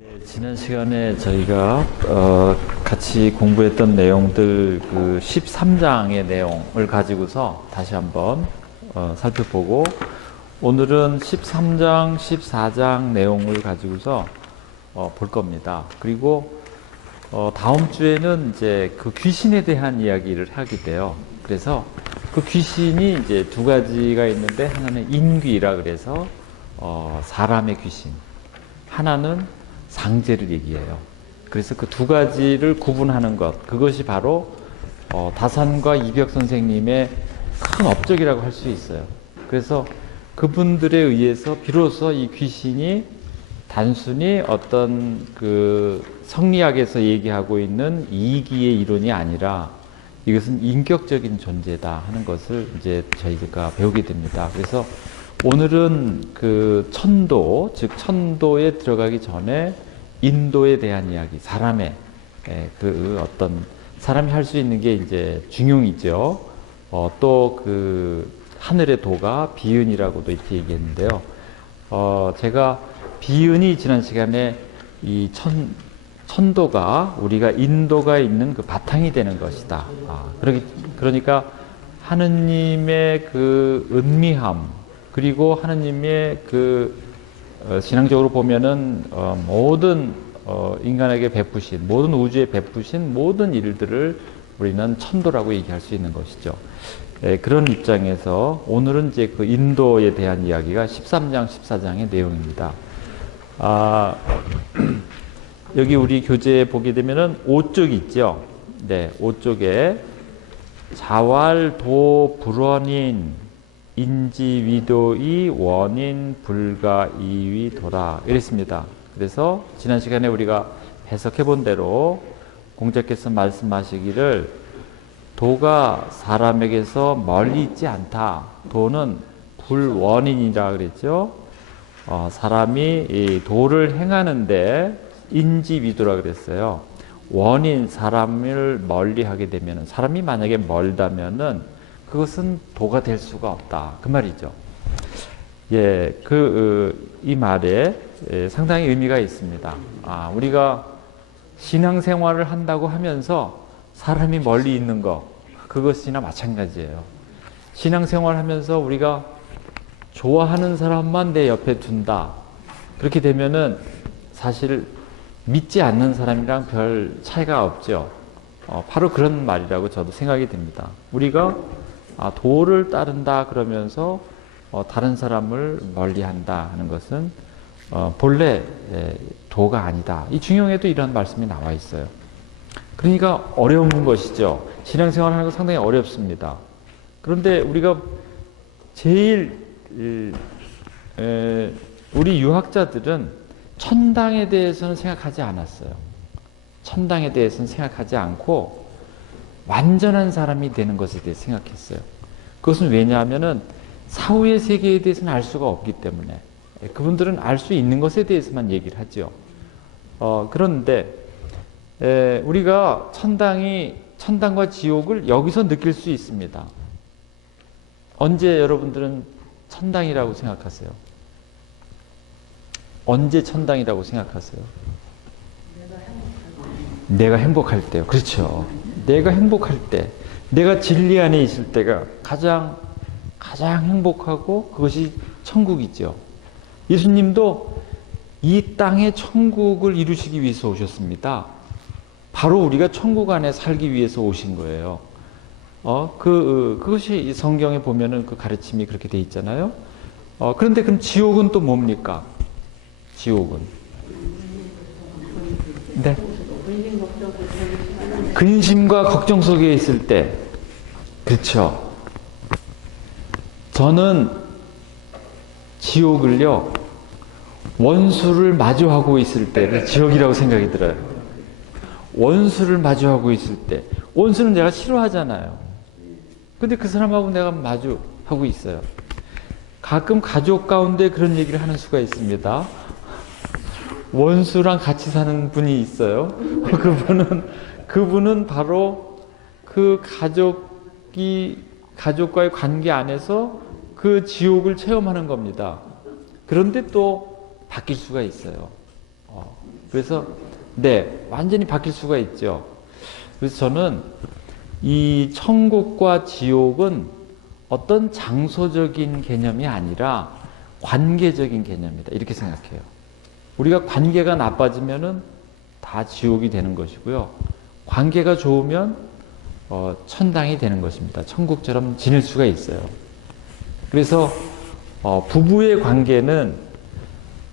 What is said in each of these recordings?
네, 지난 시간에 저희가 같이 공부했던 내용들 그 13장의 내용을 가지고서 다시 한번 살펴보고, 오늘은 13장, 14장 내용을 가지고서 볼 겁니다. 그리고 다음 주에는 이제 그 귀신에 대한 이야기를 하게 돼요. 그래서 그 귀신이 이제 두 가지가 있는데, 하나는 인귀라 그래서 사람의 귀신, 하나는 상제를 얘기해요. 그래서 그 두 가지를 구분하는 것, 그것이 바로 다산과 이벽 선생님의 큰 업적이라고 할 수 있어요. 그래서 그분들에 의해서 비로소 이 귀신이 단순히 어떤 그 성리학에서 얘기하고 있는 이기의 이론이 아니라 이것은 인격적인 존재다 하는 것을 이제 저희가 배우게 됩니다. 그래서 오늘은 그 천도, 즉 천도에 들어가기 전에 인도에 대한 이야기, 사람의 그 어떤 사람이 할 수 있는 게 이제 중용이죠. 또 그 하늘의 도가 비은이라고도 이렇게 얘기했는데요. 제가 비은이 지난 시간에 이 천도가 우리가 인도가 있는 그 바탕이 되는 것이다. 그러니까 하느님의 그 은미함, 그리고 하느님의 그 신앙적으로 보면은 모든 인간에게 베푸신, 모든 우주에 베푸신 모든 일들을 우리는 천도라고 얘기할 수 있는 것이죠. 그런 입장에서 오늘은 이제 그 인도에 대한 이야기가 13장, 14장의 내용입니다. 여기 우리 교재에 보게 되면은 5쪽 있죠. 네, 5쪽에 자왈도 불원인 인지위도이 원인 불가 이위도라 이랬습니다. 그래서 지난 시간에 우리가 해석해 본 대로 공자께서 말씀하시기를 도가 사람에게서 멀리 있지 않다. 도는 불원인이라 그랬죠. 사람이 이 도를 행하는데 인지위도라 그랬어요. 원인, 사람을 멀리 하게 되면, 사람이 만약에 멀다면은 그것은 도가 될 수가 없다. 그 말이죠. 예, 이 말에 상당히 의미가 있습니다. 우리가 신앙생활을 한다고 하면서 사람이 멀리 있는 것, 그것이나 마찬가지예요. 신앙생활 하면서 우리가 좋아하는 사람만 내 옆에 둔다. 그렇게 되면은 사실 믿지 않는 사람이랑 별 차이가 없죠. 바로 그런 말이라고 저도 생각이 됩니다. 우리가 도를 따른다 그러면서 다른 사람을 멀리한다 하는 것은 본래 도가 아니다. 이 중용에도 이런 말씀이 나와 있어요. 그러니까 어려운 것이죠. 신앙생활 하는 거 상당히 어렵습니다. 그런데 우리가 제일 우리 유학자들은 천당에 대해서는 생각하지 않았어요. 천당에 대해서는 생각하지 않고 완전한 사람이 되는 것에 대해 생각했어요. 그것은 왜냐하면은 사후의 세계에 대해서는 알 수가 없기 때문에 그분들은 알 수 있는 것에 대해서만 얘기를 하죠. 그런데 우리가 천당과 지옥을 여기서 느낄 수 있습니다. 언제 여러분들은 천당이라고 생각하세요? 언제 천당이라고 생각하세요? 내가 행복할 때요. 그렇죠. 내가 행복할 때, 내가 진리 안에 있을 때가 가장 행복하고 그것이 천국이죠. 예수님도 이 땅에 천국을 이루시기 위해서 오셨습니다. 바로 우리가 천국 안에 살기 위해서 오신 거예요. 그것이 성경에 보면은 그 가르침이 그렇게 돼 있잖아요. 그런데 그럼 지옥은 또 뭡니까? 지옥은. 네. 근심과 걱정 속에 있을 때, 그렇죠. 저는 지옥을요, 원수를 마주하고 있을 때를 지옥이라고 생각이 들어요. 원수를 마주하고 있을 때, 원수는 내가 싫어하잖아요. 근데 그 사람하고 내가 마주하고 있어요. 가끔 가족 가운데 그런 얘기를 하는 수가 있습니다. 원수랑 같이 사는 분이 있어요. 그분은 바로 그 가족과의 관계 안에서 그 지옥을 체험하는 겁니다. 그런데 또 바뀔 수가 있어요. 그래서 네, 완전히 바뀔 수가 있죠. 그래서 저는 이 천국과 지옥은 어떤 장소적인 개념이 아니라 관계적인 개념이다. 이렇게 생각해요. 우리가 관계가 나빠지면은 다 지옥이 되는 것이고요. 관계가 좋으면 천당이 되는 것입니다. 천국처럼 지낼 수가 있어요. 그래서 부부의 관계는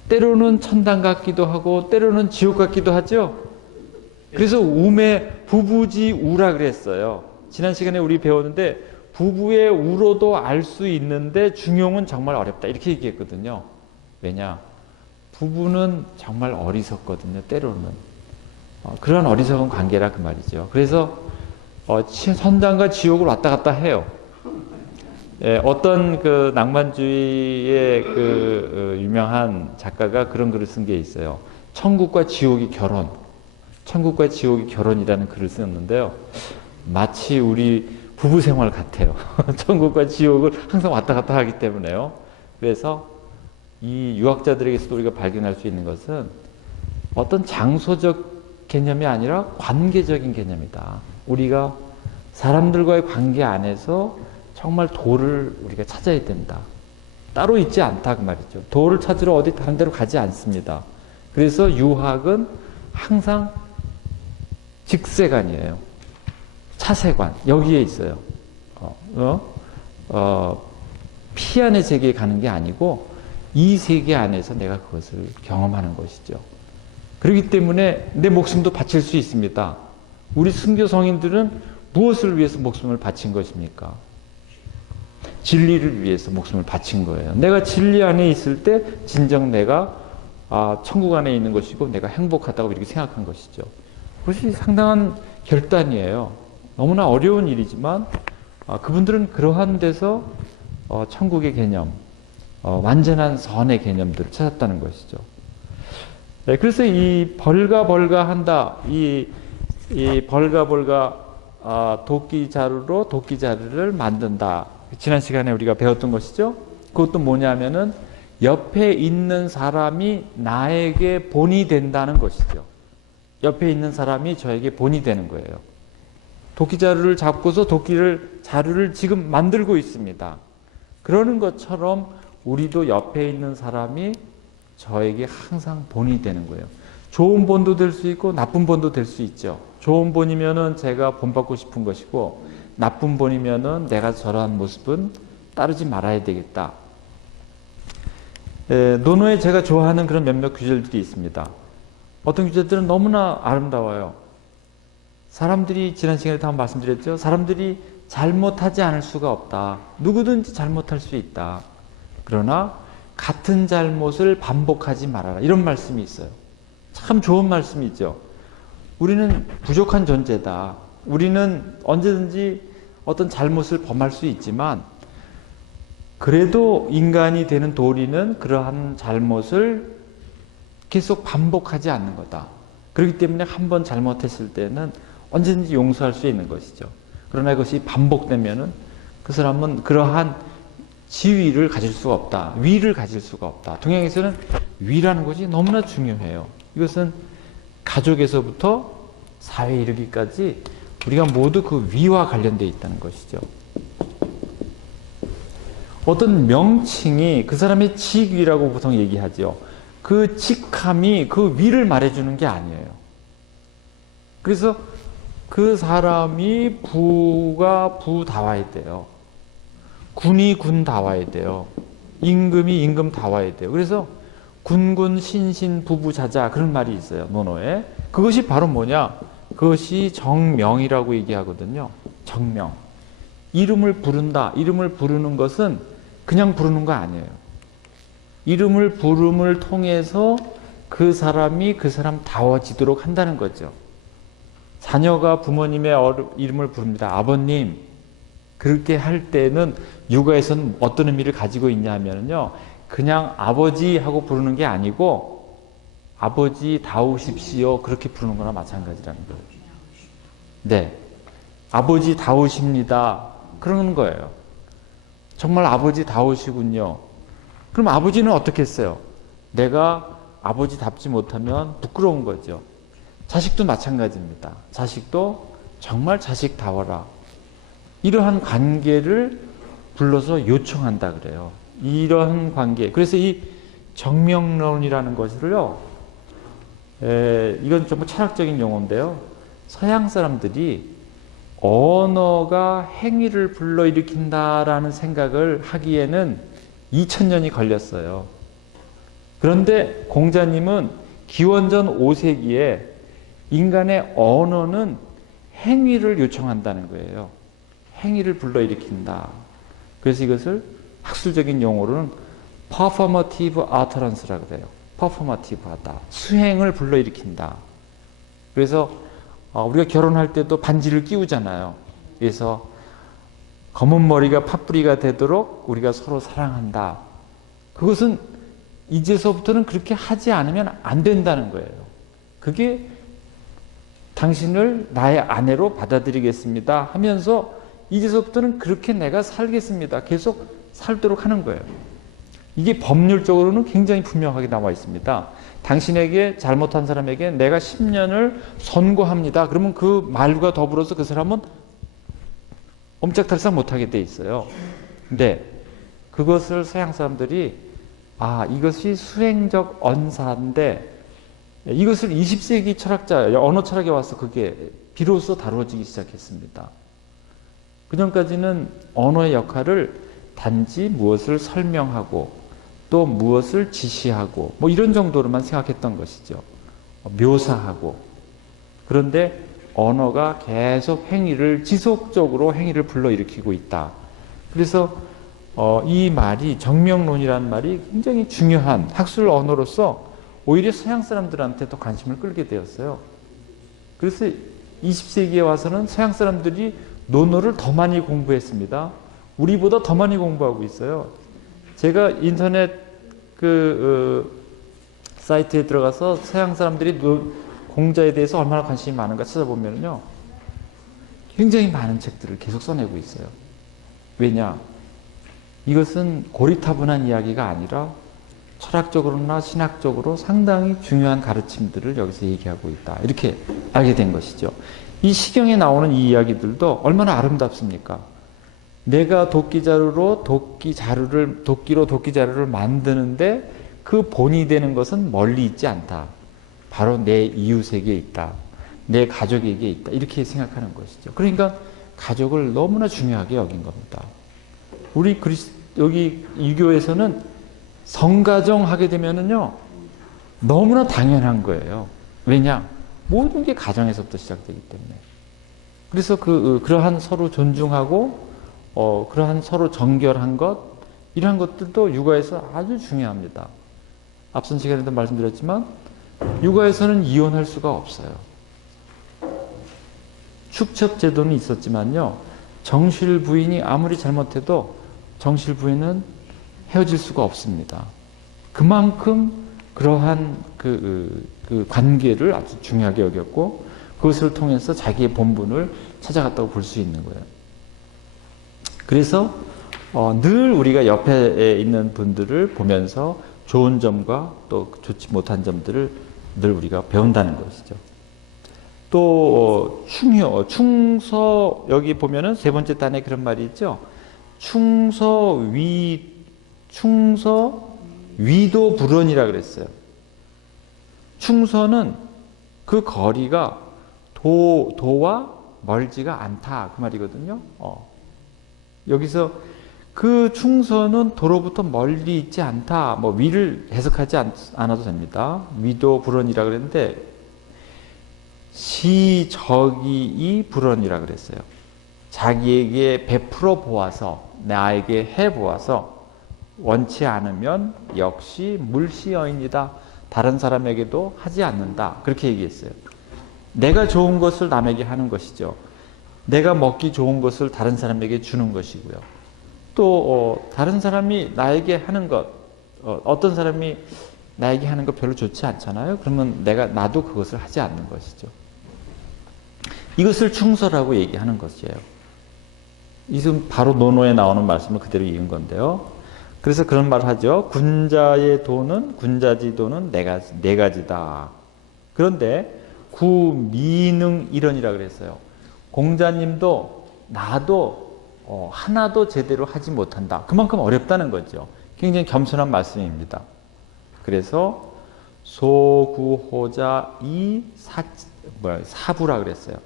때로는 천당 같기도 하고 때로는 지옥 같기도 하죠. 그래서 부부지 우라 그랬어요. 지난 시간에 우리 배웠는데 부부의 우로도 알 수 있는데 중용은 정말 어렵다 이렇게 얘기했거든요. 왜냐? 부부는 정말 어리석거든요. 때로는 그런 어리석은 관계라 그 말이죠. 그래서 천당과 지옥을 왔다 갔다 해요. 예, 어떤 그 낭만주의의 그 유명한 작가가 그런 글을 쓴 게 있어요. 천국과 지옥이 결혼. 천국과 지옥이 결혼이라는 글을 썼는데요. 마치 우리 부부 생활 같아요. 천국과 지옥을 항상 왔다 갔다 하기 때문에요. 그래서 이 유학자들에게서도 우리가 발견할 수 있는 것은 어떤 장소적 개념이 아니라 관계적인 개념이다. 우리가 사람들과의 관계 안에서 정말 도를 우리가 찾아야 된다. 따로 있지 않다 그 말이죠. 도를 찾으러 어디 다른 데로 가지 않습니다. 그래서 유학은 항상 직세관이에요. 차세관 여기에 있어요. 피 안의 세계에 가는 게 아니고 이 세계 안에서 내가 그것을 경험하는 것이죠. 그렇기 때문에 내 목숨도 바칠 수 있습니다. 우리 순교 성인들은 무엇을 위해서 목숨을 바친 것입니까? 진리를 위해서 목숨을 바친 거예요. 내가 진리 안에 있을 때 진정 내가 천국 안에 있는 것이고 내가 행복하다고 이렇게 생각한 것이죠. 그것이 상당한 결단이에요. 너무나 어려운 일이지만 그분들은 그러한 데서 천국의 개념, 완전한 선의 개념들을 찾았다는 것이죠. 네, 그래서 이 벌가 한다, 이 벌가 도끼자루로 도끼자루를 만든다. 지난 시간에 우리가 배웠던 것이죠. 그것도 뭐냐면은 옆에 있는 사람이 나에게 본이 된다는 것이죠. 옆에 있는 사람이 저에게 본이 되는 거예요. 도끼자루를 잡고서 자루를 지금 만들고 있습니다. 그러는 것처럼 우리도 옆에 있는 사람이 저에게 항상 본이 되는 거예요. 좋은 본도 될 수 있고 나쁜 본도 될 수 있죠. 좋은 본이면은 제가 본받고 싶은 것이고 나쁜 본이면은 내가 저러한 모습은 따르지 말아야 되겠다. 논어에 제가 좋아하는 그런 몇몇 구절들이 있습니다. 어떤 구절들은 너무나 아름다워요. 사람들이 지난 시간에 다 말씀드렸죠. 사람들이 잘못하지 않을 수가 없다. 누구든지 잘못할 수 있다. 그러나 같은 잘못을 반복하지 말아라. 이런 말씀이 있어요. 참 좋은 말씀이죠. 우리는 부족한 존재다. 우리는 언제든지 어떤 잘못을 범할 수 있지만 그래도 인간이 되는 도리는 그러한 잘못을 계속 반복하지 않는 거다. 그렇기 때문에 한 번 잘못했을 때는 언제든지 용서할 수 있는 것이죠. 그러나 이것이 반복되면은 그 사람은 그러한 지위를 가질 수가 없다. 위를 가질 수가 없다. 동양에서는 위라는 것이 너무나 중요해요. 이것은 가족에서부터 사회에 이르기까지 우리가 모두 그 위와 관련되어 있다는 것이죠. 어떤 명칭이 그 사람의 직위라고 보통 얘기하죠. 그 직함이 그 위를 말해주는 게 아니에요. 그래서 그 사람이 부가 부다워야 돼요. 군이 군다워야 돼요. 임금이 임금다워야 돼요. 그래서 군군 신신 부부자자 그런 말이 있어요. 논어에. 그것이 바로 뭐냐? 그것이 정명이라고 얘기하거든요. 정명. 이름을 부른다. 이름을 부르는 것은 그냥 부르는 거 아니에요. 이름을 부름을 통해서 그 사람이 그 사람다워지도록 한다는 거죠. 자녀가 부모님의 이름을 부릅니다. 아버님. 그렇게 할 때는 육아에서는 어떤 의미를 가지고 있냐면요. 그냥 아버지 하고 부르는 게 아니고 아버지 다우십시오. 그렇게 부르는 거나 마찬가지라는 거예요. 네. 아버지 다우십니다. 그러는 거예요. 정말 아버지 다우시군요. 그럼 아버지는 어떻게 했어요? 내가 아버지답지 못하면 부끄러운 거죠. 자식도 마찬가지입니다. 자식도 정말 자식다워라. 이러한 관계를 불러서 요청한다 그래요. 이런 관계. 그래서 이 정명론이라는 것을요, 이건 좀 철학적인 용어인데요. 서양 사람들이 언어가 행위를 불러일으킨다라는 생각을 하기에는 2000년이 걸렸어요. 그런데 공자님은 기원전 5세기에 인간의 언어는 행위를 요청한다는 거예요. 행위를 불러일으킨다. 그래서 이것을 학술적인 용어로는 performative utterance라고 그래요. performative하다. 수행을 불러일으킨다. 그래서 우리가 결혼할 때도 반지를 끼우잖아요. 그래서 검은 머리가 팥뿌리가 되도록 우리가 서로 사랑한다. 그것은 이제서부터는 그렇게 하지 않으면 안 된다는 거예요. 그게 당신을 나의 아내로 받아들이겠습니다 하면서 이제서부터는 그렇게 내가 살겠습니다. 계속 살도록 하는 거예요. 이게 법률적으로는 굉장히 분명하게 나와 있습니다. 당신에게 잘못한 사람에게 내가 10년을 선고합니다. 그러면 그 말과 더불어서 그 사람은 옴짝달싹 못하게 돼 있어요. 근데 그것을 서양 사람들이 이것이 수행적 언사인데 이것을 20세기 철학자, 언어 철학에 와서 그게 비로소 다루어지기 시작했습니다. 그전까지는 언어의 역할을 단지 무엇을 설명하고 또 무엇을 지시하고 뭐 이런 정도로만 생각했던 것이죠. 묘사하고. 그런데 언어가 계속 행위를 지속적으로 행위를 불러일으키고 있다. 그래서 이 말이 정명론이라는 말이 굉장히 중요한 학술 언어로서 오히려 서양 사람들한테 더 관심을 끌게 되었어요. 그래서 20세기에 와서는 서양 사람들이 논어를 더 많이 공부했습니다. 우리보다 더 많이 공부하고 있어요. 제가 인터넷 사이트에 들어가서 서양 사람들이 공자에 대해서 얼마나 관심이 많은가 찾아보면요, 굉장히 많은 책들을 계속 써내고 있어요. 왜냐? 이것은 고리타분한 이야기가 아니라 철학적으로나 신학적으로 상당히 중요한 가르침들을 여기서 얘기하고 있다. 이렇게 알게 된 것이죠. 이 시경에 나오는 이 이야기들도 얼마나 아름답습니까? 내가 도끼로 도끼자루를 만드는데 그 본이 되는 것은 멀리 있지 않다. 바로 내 이웃에게 있다. 내 가족에게 있다. 이렇게 생각하는 것이죠. 그러니까 가족을 너무나 중요하게 여긴 겁니다. 우리 여기 유교에서는 성가정 하게 되면은요, 너무나 당연한 거예요. 왜냐? 모든 게 가정에서부터 시작되기 때문에. 그래서 그러한 서로 존중하고, 그러한 서로 정결한 것, 이러한 것들도 육아에서 아주 중요합니다. 앞선 시간에도 말씀드렸지만, 육아에서는 이혼할 수가 없어요. 축첩 제도는 있었지만요, 정실 부인이 아무리 잘못해도 정실 부인은 헤어질 수가 없습니다. 그만큼 그러한 그 관계를 아주 중요하게 여겼고, 그것을 통해서 자기의 본분을 찾아갔다고 볼 수 있는 거예요. 그래서 늘 우리가 옆에 있는 분들을 보면서 좋은 점과 또 좋지 못한 점들을 늘 우리가 배운다는 것이죠. 또 충서, 여기 보면은 세 번째 단에 그런 말이 있죠. 충서 위도 불언이라 그랬어요. 충서는 그 거리가 도와 멀지가 않다, 그 말이거든요. 여기서 그 충서는 도로부터 멀리 있지 않다, 뭐 위를 해석하지 않아도 됩니다. 위도 불언이라 그랬는데 시적이 불언이라 그랬어요. 자기에게 베풀어 보아서, 나에게 해 보아서 원치 않으면 역시 물시여인이다. 다른 사람에게도 하지 않는다. 그렇게 얘기했어요. 내가 좋은 것을 남에게 하는 것이죠. 내가 먹기 좋은 것을 다른 사람에게 주는 것이고요. 또 다른 사람이 나에게 하는 것, 어떤 사람이 나에게 하는 것 별로 좋지 않잖아요. 그러면 나도 그것을 하지 않는 것이죠. 이것을 충서라고 얘기하는 것이에요. 이것은 바로 논어에 나오는 말씀을 그대로 읽은 건데요. 그래서 그런 말을 하죠. 군자의 도는 군자지도는 네 가지다. 그런데 구미능 일언이라 그랬어요. 공자님도 나도 하나도 제대로 하지 못한다. 그만큼 어렵다는 거죠. 굉장히 겸손한 말씀입니다. 그래서 소구호자 사부라 그랬어요.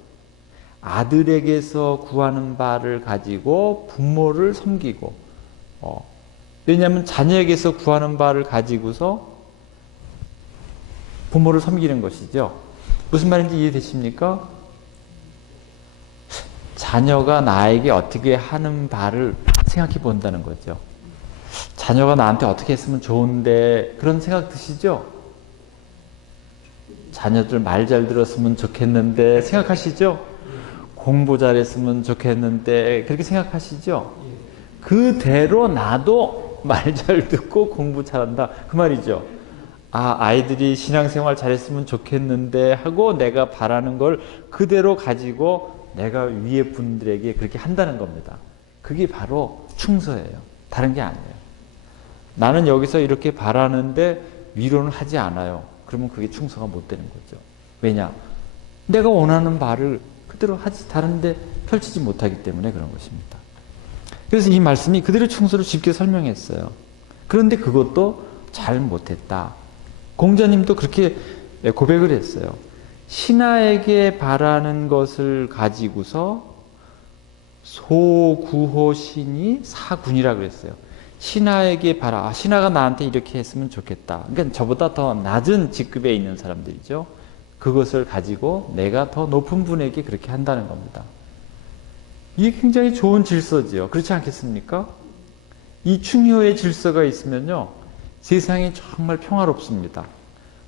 아들에게서 구하는 바를 가지고 부모를 섬기고, 왜냐하면 자녀에게서 구하는 바를 가지고서 부모를 섬기는 것이죠. 무슨 말인지 이해되십니까? 자녀가 나에게 어떻게 하는 바를 생각해 본다는 거죠. 자녀가 나한테 어떻게 했으면 좋은데 그런 생각 드시죠? 자녀들 말 잘 들었으면 좋겠는데 생각하시죠? 공부 잘했으면 좋겠는데 그렇게 생각하시죠? 그대로 나도 말 잘 듣고 공부 잘한다 그 말이죠. 아이들이 신앙생활 잘했으면 좋겠는데 하고 내가 바라는 걸 그대로 가지고 내가 위에 분들에게 그렇게 한다는 겁니다. 그게 바로 충서예요. 다른 게 아니에요. 나는 여기서 이렇게 바라는데 위로는 하지 않아요. 그러면 그게 충서가 못 되는 거죠. 왜냐? 내가 원하는 바를 그대로 하지 다른데 펼치지 못하기 때문에 그런 것입니다. 그래서 이 말씀이 그대로 충서를 쉽게 설명했어요. 그런데 그것도 잘 못했다. 공자님도 그렇게 고백을 했어요. 신하에게 바라는 것을 가지고서 소구호신이 사군이라 그랬어요. 신하에게 신하가 나한테 이렇게 했으면 좋겠다. 그러니까 저보다 더 낮은 직급에 있는 사람들이죠. 그것을 가지고 내가 더 높은 분에게 그렇게 한다는 겁니다. 이게 굉장히 좋은 질서지요. 그렇지 않겠습니까? 이 충효의 질서가 있으면요. 세상이 정말 평화롭습니다.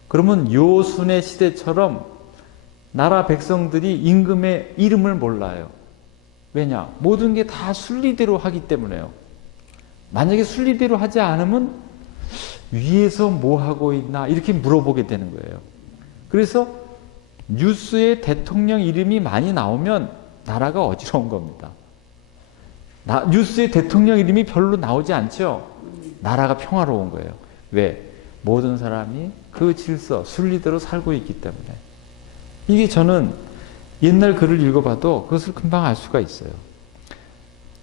그러면 요순의 시대처럼 나라 백성들이 임금의 이름을 몰라요. 왜냐? 모든 게 다 순리대로 하기 때문에요. 만약에 순리대로 하지 않으면 위에서 뭐 하고 있나 이렇게 물어보게 되는 거예요. 그래서 뉴스에 대통령 이름이 많이 나오면 나라가 어지러운 겁니다. 뉴스에 대통령 이름이 별로 나오지 않죠? 나라가 평화로운 거예요. 왜? 모든 사람이 그 질서, 순리대로 살고 있기 때문에. 이게 저는 옛날 글을 읽어봐도 그것을 금방 알 수가 있어요.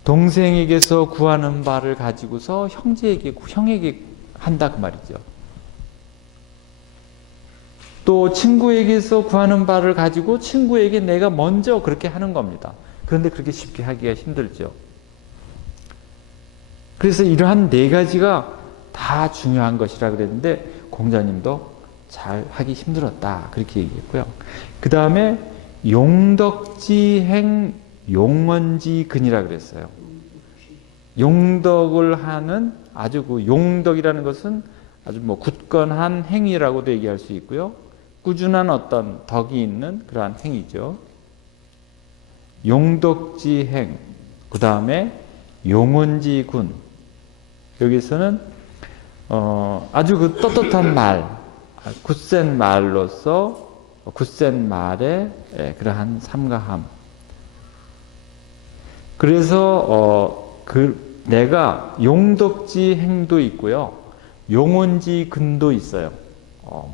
동생에게서 구하는 바를 가지고서 형에게 한다 그 말이죠. 또 친구에게서 구하는 바를 가지고 친구에게 내가 먼저 그렇게 하는 겁니다. 그런데 그렇게 쉽게 하기가 힘들죠. 그래서 이러한 네 가지가 다 중요한 것이라 그랬는데 공자님도 잘 하기 힘들었다 그렇게 얘기했고요. 그 다음에 용덕지행 용원지근이라 그랬어요. 용덕을 하는 아주 용덕이라는 것은 아주 굳건한 행위라고도 얘기할 수 있고요. 꾸준한 어떤 덕이 있는 그러한 행위죠. 용덕지행, 그 다음에 용원지군. 여기서는 아주 떳떳한 말, 굳센 말로서 굳센 말의 그러한 삼가함. 그래서 내가 용덕지 행도 있고요. 용원지 근도 있어요.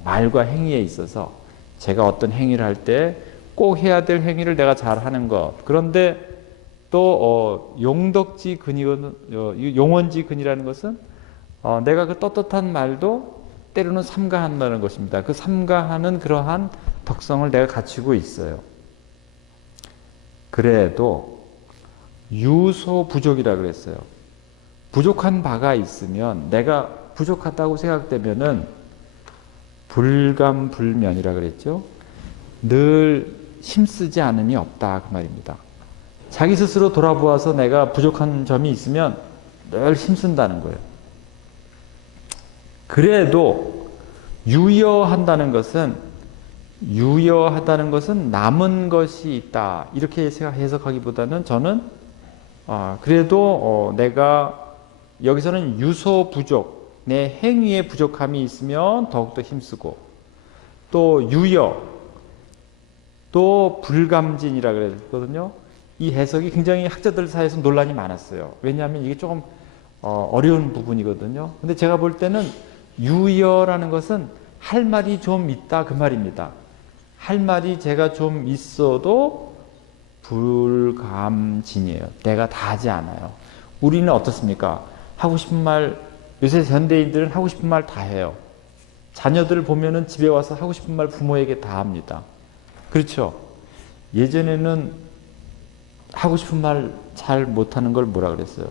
말과 행위에 있어서 제가 어떤 행위를 할 때 꼭 해야 될 행위를 내가 잘하는 것. 그런데 또 용덕지 근이거든, 용원지 근이라는 것은 내가 그 떳떳한 말도 때로는 삼가한다는 것입니다. 그 삼가하는 그러한 덕성을 내가 갖추고 있어요. 그래도 유소 부족이라 그랬어요. 부족한 바가 있으면 내가 부족하다고 생각되면은 불감불면이라 그랬죠. 늘 힘쓰지 않음이 없다 그 말입니다. 자기 스스로 돌아보아서 내가 부족한 점이 있으면 늘 힘쓴다는 거예요. 그래도 유여하다는 것은 남은 것이 있다 이렇게 해석하기보다는 저는 그래도 내가 여기서는 유소 부족, 내 행위에 부족함이 있으면 더욱더 힘쓰고, 또 유여, 또 불감진이라 그랬거든요. 이 해석이 굉장히 학자들 사이에서 논란이 많았어요. 왜냐하면 이게 조금 어려운 부분이거든요. 근데 제가 볼 때는 유여라는 것은 할 말이 좀 있다 그 말입니다. 할 말이 제가 좀 있어도 불감진이에요. 내가 다 하지 않아요. 우리는 어떻습니까? 하고 싶은 말, 요새 현대인들은 하고 싶은 말 다 해요. 자녀들 보면은 집에 와서 하고 싶은 말 부모에게 다 합니다. 그렇죠? 예전에는 하고 싶은 말 잘 못하는 걸 뭐라 그랬어요?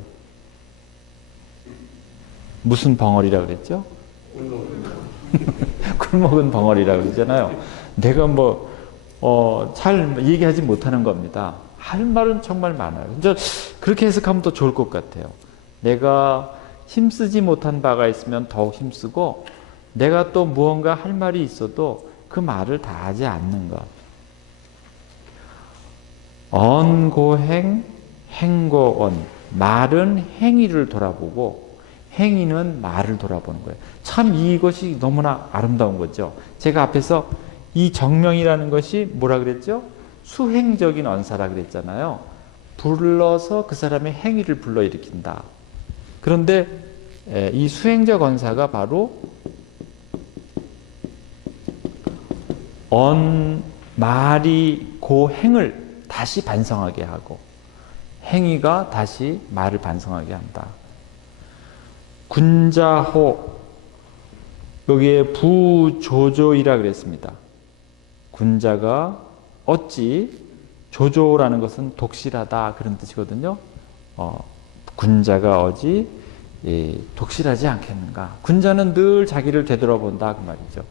무슨 벙어리라 그랬죠? 굴먹은 벙어리라 그러잖아요. 내가 잘 얘기하지 못하는 겁니다. 할 말은 정말 많아요. 이제 그렇게 해석하면 더 좋을 것 같아요. 내가 힘쓰지 못한 바가 있으면 더욱 힘쓰고, 내가 또 무언가 할 말이 있어도 그 말을 다 하지 않는 것. 언고행, 행고언. 말은 행위를 돌아보고 행위는 말을 돌아보는 거예요. 참 이것이 너무나 아름다운 거죠. 제가 앞에서 이 정명이라는 것이 뭐라 그랬죠? 수행적인 언사라 그랬잖아요. 불러서 그 사람의 행위를 불러일으킨다. 그런데 이 수행적 언사가 바로 말이 그 행을 다시 반성하게 하고 행위가 다시 말을 반성하게 한다. 군자호, 여기에 부조조이라 그랬습니다. 군자가 어찌, 조조라는 것은 독실하다 그런 뜻이거든요. 군자가 어찌 독실하지 않겠는가. 군자는 늘 자기를 되돌아본다 그 말이죠.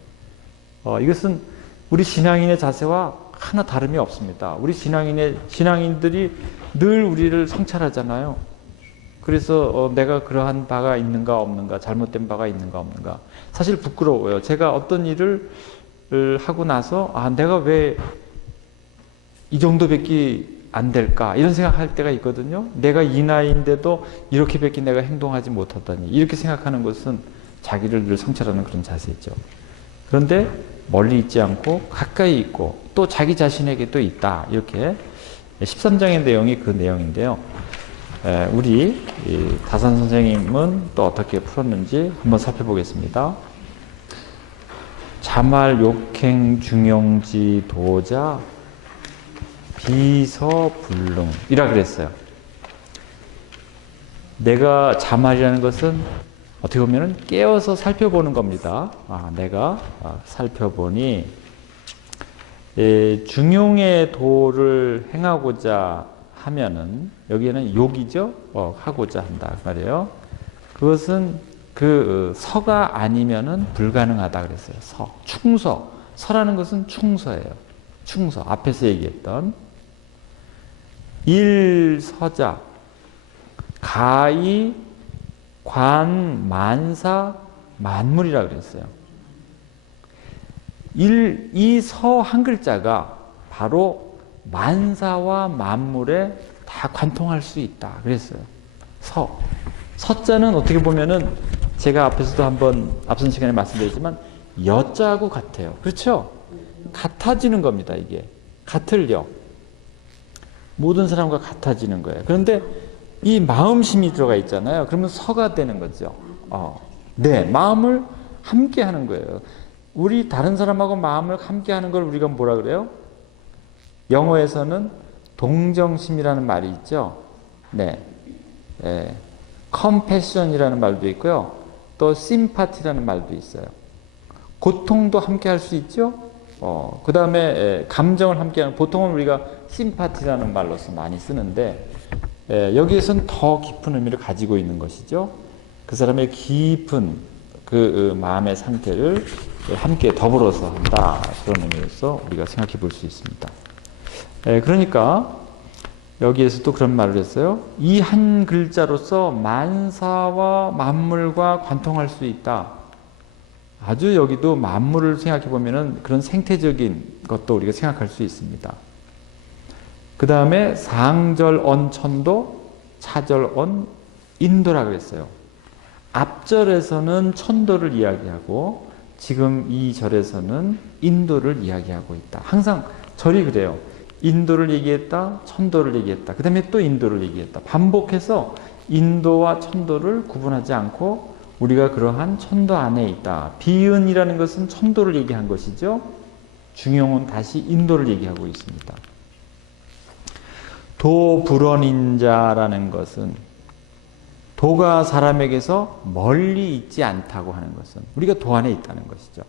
이것은 우리 신앙인의 자세와 하나 다름이 없습니다. 우리 신앙인들이 늘 우리를 성찰하잖아요. 그래서 내가 그러한 바가 있는가 없는가, 잘못된 바가 있는가 없는가. 사실 부끄러워요. 제가 어떤 일을 하고 나서 내가 왜 이 정도밖에 안 될까 이런 생각할 때가 있거든요. 내가 이 나이인데도 이렇게밖에 내가 행동하지 못하다니, 이렇게 생각하는 것은 자기를 늘 성찰하는 그런 자세죠. 그런데 멀리 있지 않고 가까이 있고 또 자기 자신에게 또 있다. 이렇게 13장의 내용이 그 내용인데요. 우리 다산 선생님은 또 어떻게 풀었는지 한번 살펴보겠습니다. 자말 욕행 중용지 도자 비서불능이라 그랬어요. 내가 자말이라는 것은 어떻게 보면 깨어서 살펴보는 겁니다. 내가 살펴보니 중용의 도를 행하고자 하면은, 여기에는 욕이죠. 하고자 한다 그 말이에요. 그것은 서가 아니면은 불가능하다 그랬어요. 충서. 서라는 것은 충서예요. 충서. 앞에서 얘기했던 일서자 가히 관 만사 만물이라 그랬어요. 이 서 한 글자가 바로 만사와 만물에 다 관통할 수 있다 그랬어요. 서자는 어떻게 보면은 제가 앞에서도 한번 앞선 시간에 말씀드렸지만 여자하고 같아요. 그렇죠? 같아지는 겁니다. 이게 같을요. 모든 사람과 같아지는 거예요. 그런데 이 마음심이 들어가 있잖아요. 그러면 서가 되는 거죠. 네, 마음을 함께 하는 거예요. 우리 다른 사람하고 마음을 함께 하는 걸 우리가 뭐라 그래요? 영어에서는 동정심이라는 말이 있죠. 네. 컴패션이라는 말도 있고요. 또 심파티라는 말도 있어요. 고통도 함께 할 수 있죠. 그 다음에 감정을 함께 하는, 보통은 우리가 심파티라는 말로서 많이 쓰는데 여기에서는 더 깊은 의미를 가지고 있는 것이죠. 그 사람의 깊은 그 마음의 상태를 함께 더불어서 한다. 그런 의미로서 우리가 생각해 볼 수 있습니다. 그러니까 여기에서도 그런 말을 했어요. 이 한 글자로서 만사와 만물과 관통할 수 있다. 아주 여기도 만물을 생각해 보면은 그런 생태적인 것도 우리가 생각할 수 있습니다. 그 다음에 상절언 천도, 차절언 인도라 그랬어요. 앞절에서는 천도를 이야기하고 지금 이 절에서는 인도를 이야기하고 있다. 항상 절이 그래요. 인도를 얘기했다, 천도를 얘기했다. 그 다음에 또 인도를 얘기했다. 반복해서 인도와 천도를 구분하지 않고 우리가 그러한 천도 안에 있다. 비은이라는 것은 천도를 얘기한 것이죠. 중용은 다시 인도를 얘기하고 있습니다. 도불언인자라는 것은 도가 사람에게서 멀리 있지 않다고 하는 것은 우리가 도 안에 있다는 것이죠.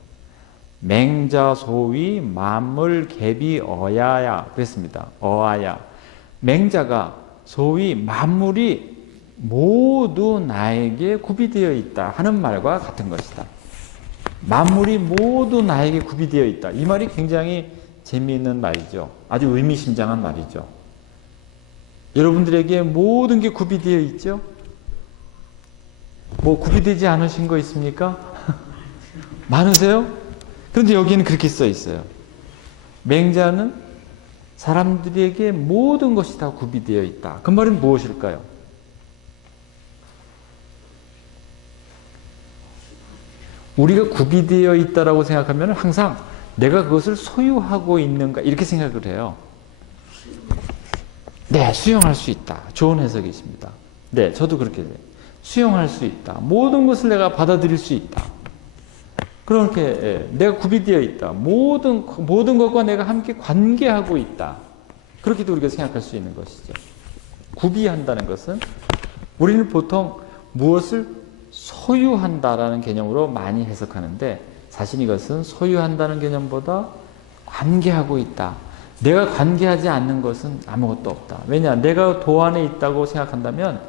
맹자소위 만물개비 어야야 그랬습니다. 어아야. 맹자가 소위 만물이 모두 나에게 구비되어 있다 하는 말과 같은 것이다. 만물이 모두 나에게 구비되어 있다. 이 말이 굉장히 재미있는 말이죠. 아주 의미심장한 말이죠. 여러분들에게 모든 게 구비되어 있죠? 뭐 구비되지 않으신 거 있습니까? 많으세요? 그런데 여기는 그렇게 써 있어요. 맹자는 사람들에게 모든 것이 다 구비되어 있다. 그 말은 무엇일까요? 우리가 구비되어 있다라고 생각하면 항상 내가 그것을 소유하고 있는가 이렇게 생각을 해요. 네, 수용할 수 있다. 좋은 해석이십니다. 네, 저도 그렇게 돼요. 수용할 수 있다. 모든 것을 내가 받아들일 수 있다. 그렇게 내가 구비되어 있다. 모든 것과 내가 함께 관계하고 있다. 그렇게도 우리가 생각할 수 있는 것이죠. 구비한다는 것은 우리는 보통 무엇을 소유한다라는 개념으로 많이 해석하는데 사실 이것은 소유한다는 개념보다 관계하고 있다. 내가 관계하지 않는 것은 아무것도 없다. 왜냐? 내가 도 안에 있다고 생각한다면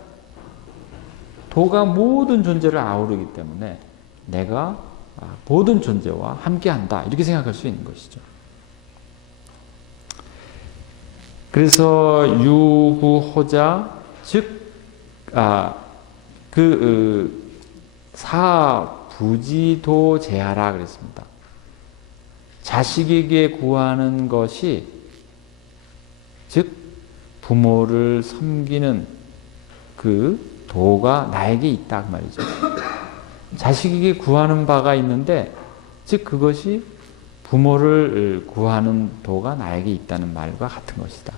도가 모든 존재를 아우르기 때문에 내가 모든 존재와 함께한다. 이렇게 생각할 수 있는 것이죠. 그래서 유구호자 즉 사부지도제하라 그랬습니다. 자식에게 구하는 것이 즉 부모를 섬기는 그 도가 나에게 있다 그 말이죠. 자식에게 구하는 바가 있는데 즉 그것이 부모를 구하는 도가 나에게 있다는 말과 같은 것이다.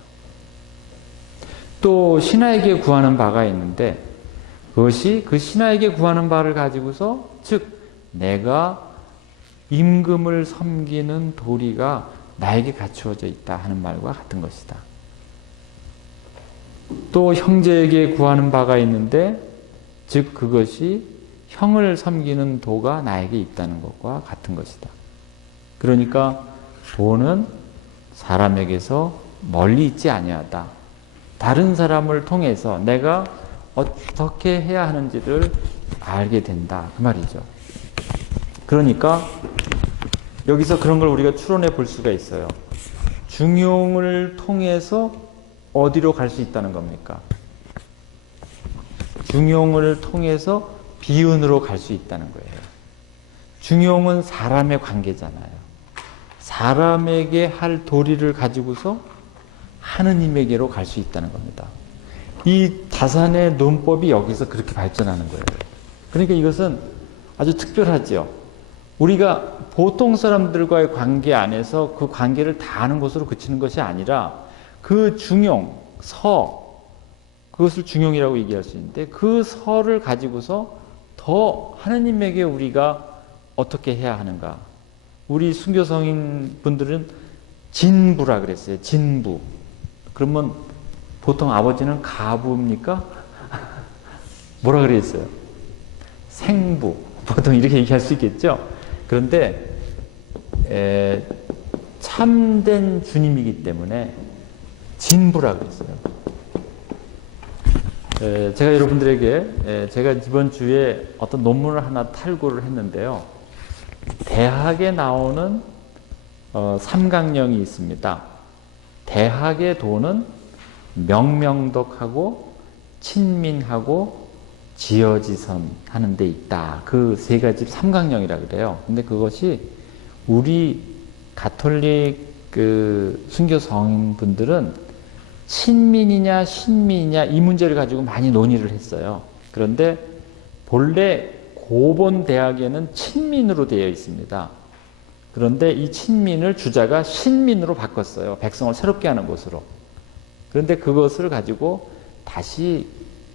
또 신하에게 구하는 바가 있는데 그것이 그 신하에게 구하는 바를 가지고서 즉 내가 임금을 섬기는 도리가 나에게 갖추어져 있다 하는 말과 같은 것이다. 또 형제에게 구하는 바가 있는데 즉 그것이 형을 섬기는 도가 나에게 있다는 것과 같은 것이다. 그러니까 도는 사람에게서 멀리 있지 아니하다. 다른 사람을 통해서 내가 어떻게 해야 하는지를 알게 된다 그 말이죠. 그러니까 여기서 그런 걸 우리가 추론해 볼 수가 있어요. 중용을 통해서 어디로 갈 수 있다는 겁니까? 중용을 통해서 비운으로 갈 수 있다는 거예요. 중용은 사람의 관계잖아요. 사람에게 할 도리를 가지고서 하느님에게로 갈 수 있다는 겁니다. 이 다산의 논법이 여기서 그렇게 발전하는 거예요. 그러니까 이것은 아주 특별하죠. 우리가 보통 사람들과의 관계 안에서 그 관계를 다 아는 것으로 그치는 것이 아니라 그 중용, 서, 그것을 중용이라고 얘기할 수 있는데 그 서를 가지고서 더 하느님에게 우리가 어떻게 해야 하는가. 우리 순교성인 분들은 진부라 그랬어요. 진부. 그러면 보통 아버지는 가부입니까? 뭐라 그랬어요? 생부. 보통 이렇게 얘기할 수 있겠죠? 그런데 참된 주님이기 때문에 진부라 그랬어요. 제가 여러분들에게 제가 이번 주에 어떤 논문을 하나 탈고를 했는데요. 대학에 나오는 삼강령이 있습니다. 대학의 도는 명명덕하고 친민하고 지어지선 하는 데 있다. 그 세 가지 삼강령이라 그래요. 근데 그것이 우리 가톨릭 순교 성인분들은 친민이냐 신민이냐 이 문제를 가지고 많이 논의를 했어요. 그런데 본래 고본 대학에는 친민으로 되어 있습니다. 그런데 이 친민을 주자가 신민으로 바꿨어요. 백성을 새롭게 하는 것으로. 그런데 그것을 가지고 다시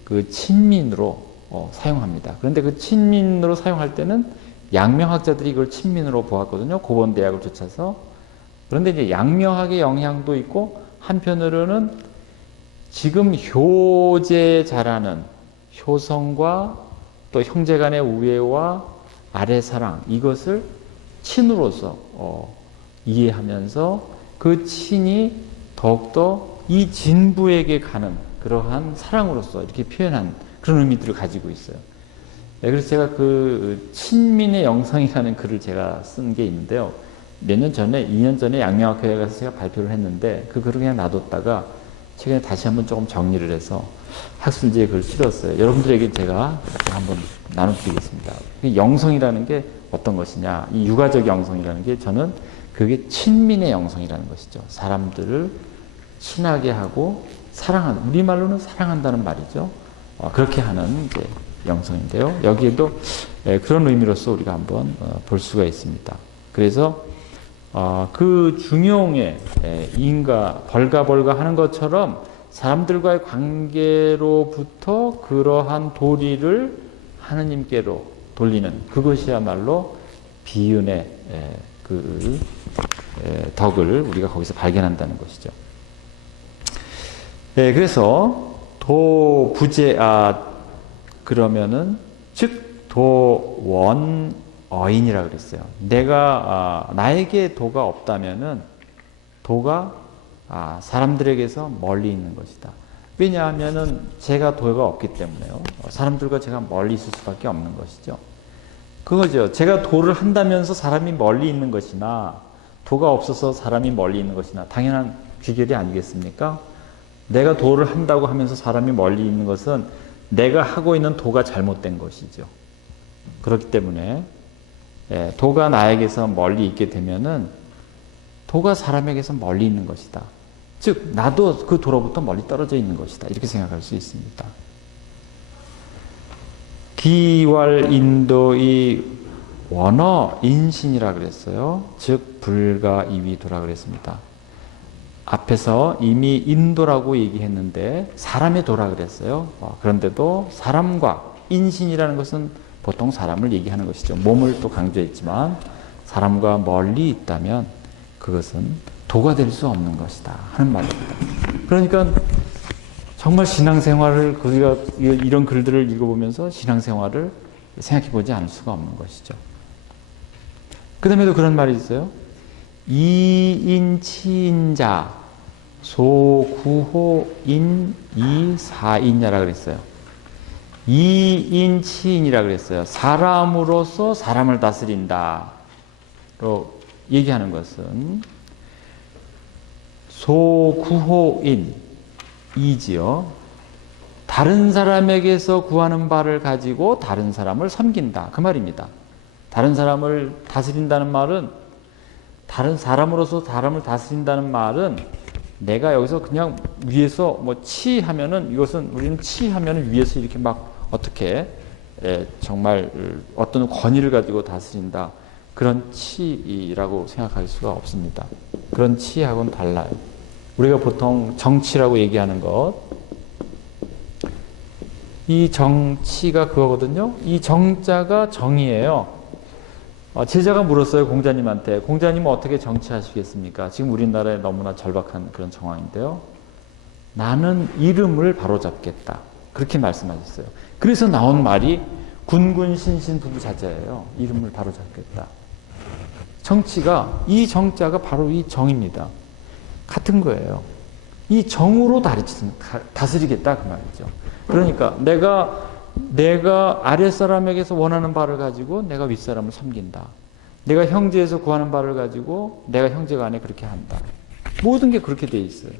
그 친민으로 사용합니다. 그런데 그 친민으로 사용할 때는 양명학자들이 이걸 친민으로 보았거든요. 고번대학을 쫓아서. 그런데 이제 양명학의 영향도 있고 한편으로는 지금 효제 잘하는 효성과 또 형제간의 우애와 아래 사랑 이것을 친으로서 이해하면서 그 친이 더욱더 이 진부에게 가는 그러한 사랑으로서 이렇게 표현한 그런 의미들을 가지고 있어요. 그래서 제가 그 친민의 영성이라는 글을 제가 쓴 게 있는데요. 몇 년 전에, 2년 전에 양명학회에 가서 제가 발표를 했는데 그 글을 그냥 놔뒀다가 최근에 다시 한번 조금 정리를 해서 학술지에 글을 실었어요. 여러분들에게 제가 한번 나눠드리겠습니다. 영성이라는 게 어떤 것이냐. 이 육아적 영성이라는 게 저는 그게 친민의 영성이라는 것이죠. 사람들을 친하게 하고 사랑하는, 우리말로는 사랑한다는 말이죠. 그렇게 하는 이제 영성인데요. 여기에도 그런 의미로서 우리가 한번 볼 수가 있습니다. 그래서 그 중용의 인과 벌가벌가 하는 것처럼 사람들과의 관계로부터 그러한 도리를 하느님께로 돌리는 그것이야말로 비은의 그 덕을 우리가 거기서 발견한다는 것이죠. 그래서 그러면은 즉 도원어인이라 그랬어요. 내가 나에게 도가 없다면은 도가 사람들에게서 멀리 있는 것이다. 왜냐하면은 제가 도가 없기 때문에요. 사람들과 제가 멀리 있을 수밖에 없는 것이죠. 그거죠. 제가 도를 한다면서 사람이 멀리 있는 것이나 도가 없어서 사람이 멀리 있는 것이나 당연한 귀결이 아니겠습니까? 내가 도를 한다고 하면서 사람이 멀리 있는 것은 내가 하고 있는 도가 잘못된 것이죠. 그렇기 때문에 도가 나에게서 멀리 있게 되면은 도가 사람에게서 멀리 있는 것이다. 즉 나도 그 도로부터 멀리 떨어져 있는 것이다. 이렇게 생각할 수 있습니다. 기왈인도의 원어 인신이라 그랬어요. 즉 불가이위도라 그랬습니다. 앞에서 이미 인도라고 얘기했는데 사람의 도라 그랬어요. 그런데도 사람과 인신이라는 것은 보통 사람을 얘기하는 것이죠. 몸을 또 강조했지만 사람과 멀리 있다면 그것은 도가 될 수 없는 것이다 하는 말입니다. 그러니까 정말 신앙생활을 우리가 이런 글들을 읽어보면서 신앙생활을 생각해보지 않을 수가 없는 것이죠. 그 다음에도 그런 말이 있어요. 이인치인자 소구호인 이사인야라 그랬어요. 이인치인이라 그랬어요. 사람으로서 사람을 다스린다. 또 얘기하는 것은 소구호인 이지요. 다른 사람에게서 구하는 바를 가지고 다른 사람을 섬긴다. 그 말입니다. 다른 사람을 다스린다는 말은 다른 사람으로서 사람을 다스린다는 말은 내가 여기서 그냥 위에서 뭐 치하면은 이것은 우리는 치하면은 위에서 이렇게 막 어떻게 정말 어떤 권위를 가지고 다스린다. 그런 치라고 생각할 수가 없습니다. 그런 치하고는 달라요. 우리가 보통 정치라고 얘기하는 것, 이 정치가 그거거든요. 이 정자가 정이에요. 제자가 물었어요, 공자님한테. 공자님은 어떻게 정치하시겠습니까? 지금 우리나라에 너무나 절박한 그런 상황인데요. 나는 이름을 바로잡겠다. 그렇게 말씀하셨어요. 그래서 나온 말이 군군신신부부자자예요. 이름을 바로잡겠다. 정치가, 이 정자가 바로 이 정입니다. 같은 거예요. 이 정으로 다스리겠다 그 말이죠. 그러니까 내가 아랫사람에게서 원하는 바를 가지고 내가 윗사람을 섬긴다. 내가 형제에서 구하는 바를 가지고 내가 형제가 안에 그렇게 한다. 모든 게 그렇게 돼 있어요.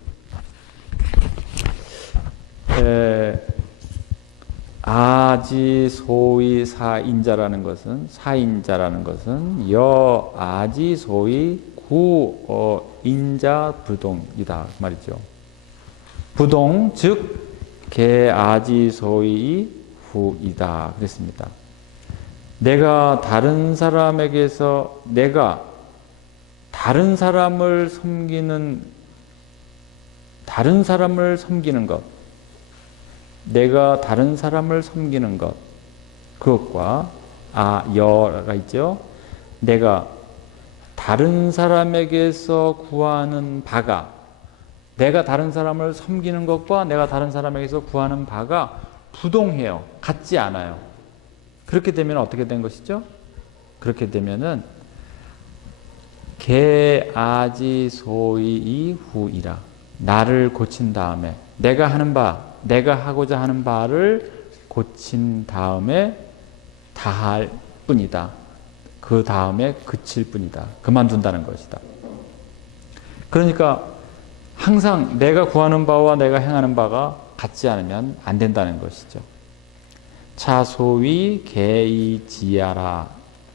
아지 소위 사인자라는 것은 여아지 소위 구인자 부동이다 말이죠. 부동 즉 개아지 소위 후이다 그랬습니다. 내가 다른 사람에게서 내가 다른 사람을 섬기는 것, 내가 다른 사람을 섬기는 것, 그것과 여가 있죠. 내가 다른 사람에게서 구하는 바가, 내가 다른 사람을 섬기는 것과 내가 다른 사람에게서 구하는 바가 부동해요. 같지 않아요. 그렇게 되면 어떻게 된 것이죠? 그렇게 되면은 개아지소이 후이라. 나를 고친 다음에 내가 하는 바, 내가 하고자 하는 바를 고친 다음에 다할 뿐이다. 그 다음에 그칠 뿐이다. 그만둔다는 것이다. 그러니까 항상 내가 구하는 바와 내가 행하는 바가 같지 않으면 안 된다는 것이죠. 차소위 개이지야라.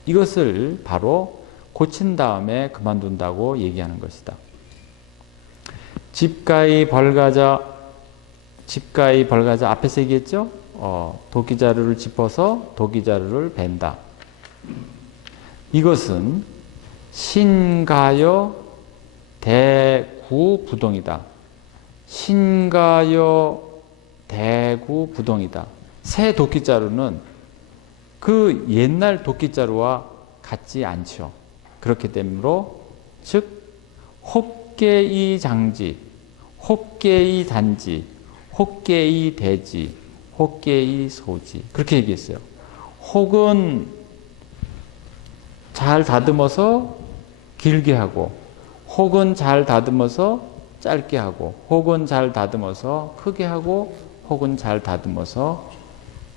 이것을 바로 고친 다음에 그만둔다고 얘기하는 것이다. 집가이 벌가자 앞에서 얘기했죠? 도끼자루를 짚어서 도끼자루를 벤다. 이것은 신가여 대구부동이다. 신가여 대구부동이다. 새 도끼자루는 그 옛날 도끼자루와 같지 않죠. 그렇기 때문에 즉 혹계이 장지, 혹계이 단지, 혹계이 대지, 혹계이 소지. 그렇게 얘기했어요. 혹은 잘 다듬어서 길게 하고, 혹은 잘 다듬어서 짧게 하고, 혹은 잘 다듬어서 크게 하고, 혹은 잘 다듬어서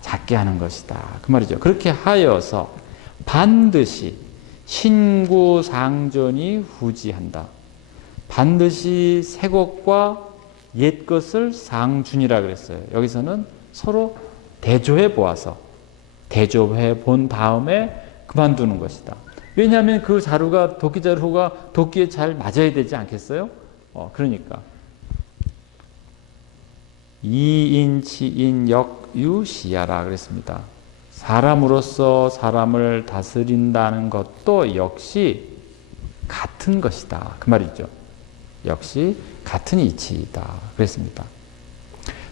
작게 하는 것이다. 그 말이죠. 그렇게 하여서 반드시 신구상전이 후지한다. 반드시 새 것과 옛 것을 상준이라 그랬어요. 여기서는 서로 대조해 보아서, 대조해 본 다음에 그만두는 것이다. 왜냐하면 그 자루가, 도끼자루가 도끼에 잘 맞아야 되지 않겠어요? 그러니까 이인치인 역유시야라 그랬습니다. 사람으로서 사람을 다스린다는 것도 역시 같은 것이다. 그 말이죠. 역시 같은 이치이다. 그랬습니다.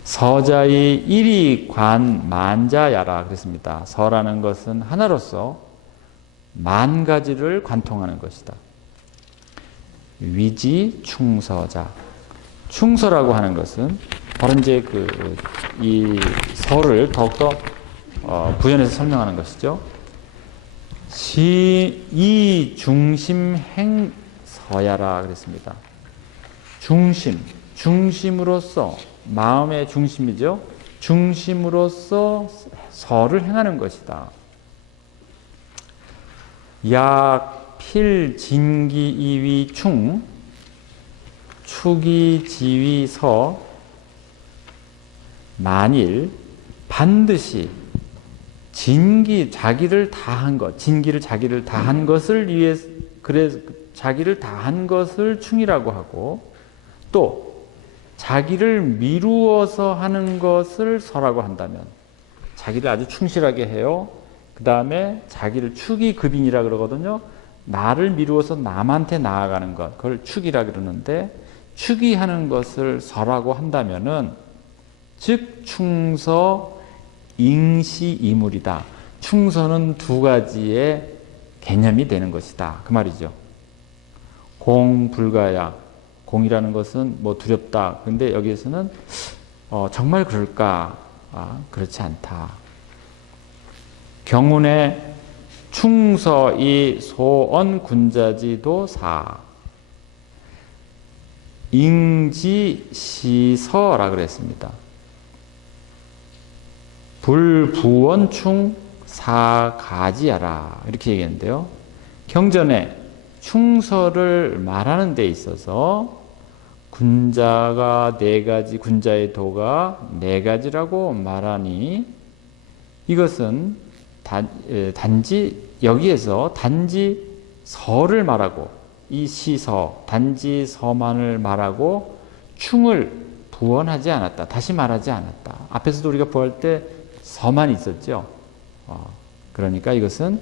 서자의 일이관 만자야라 그랬습니다. 서라는 것은 하나로서 만 가지를 관통하는 것이다. 위지 충서자. 충서라고 하는 것은 바로 이제 이 서를 더욱더 부연해서 설명하는 것이죠. 이 중심 행서야라 그랬습니다. 중심으로서, 마음의 중심이죠. 중심으로서 서를 행하는 것이다. 약필 진기 이위 충 축이 지위 서 만일 반드시 진기를 자기를 다한 것을 위해 자기를 다한 것을 충이라고 하고 또 자기를 미루어서 하는 것을 서라고 한다면 자기를 아주 충실하게 해요. 그 다음에 자기를 축이 급인이라 그러거든요. 나를 미루어서 남한테 나아가는 것, 그걸 축이라 그러는데 축이 하는 것을 서라고 한다면은 즉 충서 잉시이물이다. 충서는 두 가지의 개념이 되는 것이다. 그 말이죠. 공불가야. 공이라는 것은 뭐 두렵다. 근데 여기에서는 정말 그럴까? 그렇지 않다. 경운에 충서이 소언 군자지도 사 잉지시서라 그랬습니다. 불부원충 사가지야라 이렇게 얘기했는데요. 경전에 충서를 말하는 데 있어서 군자가 네 가지, 군자의 도가 네 가지라고 말하니 이것은 단지 여기에서 단지 서를 말하고 이 시서 단지 서만을 말하고 충을 부원하지 않았다. 다시 말하지 않았다. 앞에서도 우리가 부할 때 서만 있었죠. 그러니까 이것은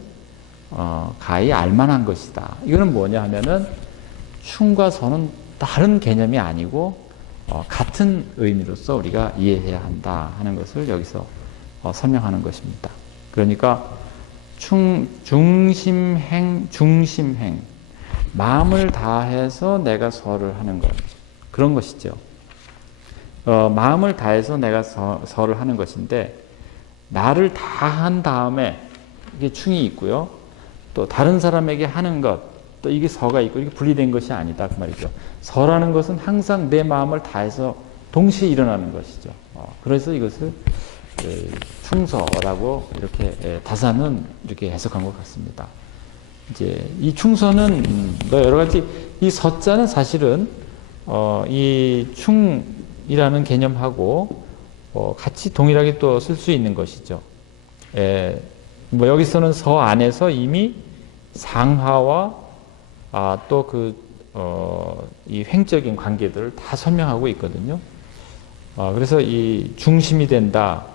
가히 알만한 것이다. 이거는 뭐냐 하면은 충과 서는 다른 개념이 아니고 같은 의미로서 우리가 이해해야 한다 하는 것을 여기서 설명하는 것입니다. 그러니까 중심행, 마음을 다해서 내가 설을 하는 것, 그런 것이죠. 마음을 다해서 내가 설을 하는 것인데, 나를 다한 다음에 이게 충이 있고요. 또 다른 사람에게 하는 것, 또 이게 서가 있고, 이게 분리된 것이 아니다 그 말이죠. 서라는 것은 항상 내 마음을 다해서 동시에 일어나는 것이죠. 그래서 이것을 충서라고 이렇게 다사는 이렇게 해석한 것 같습니다. 이제 이 충서는 여러 가지, 이 서자는 사실은 이 충이라는 개념하고 같이 동일하게 또 쓸 수 있는 것이죠. 뭐 여기서는 서 안에서 이미 상하와 또 이 횡적인 관계들을 다 설명하고 있거든요. 그래서 이 중심이 된다.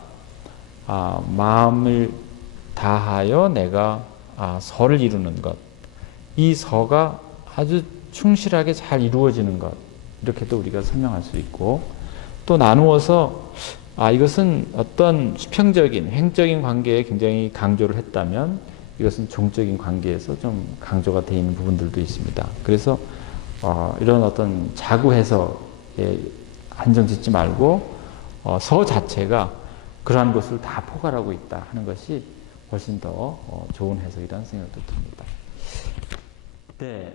마음을 다하여 내가 서를 이루는 것. 이 서가 아주 충실하게 잘 이루어지는 것. 이렇게도 우리가 설명할 수 있고, 또 나누어서 이것은 어떤 수평적인, 횡적인 관계에 굉장히 강조를 했다면, 이것은 종적인 관계에서 좀 강조가 되어 있는 부분들도 있습니다. 그래서 이런 어떤 자구 해석에 한정 짓지 말고 서 자체가 그러한 것을 다 포괄하고 있다 하는 것이 훨씬 더 좋은 해석이라는 생각도 듭니다. 네.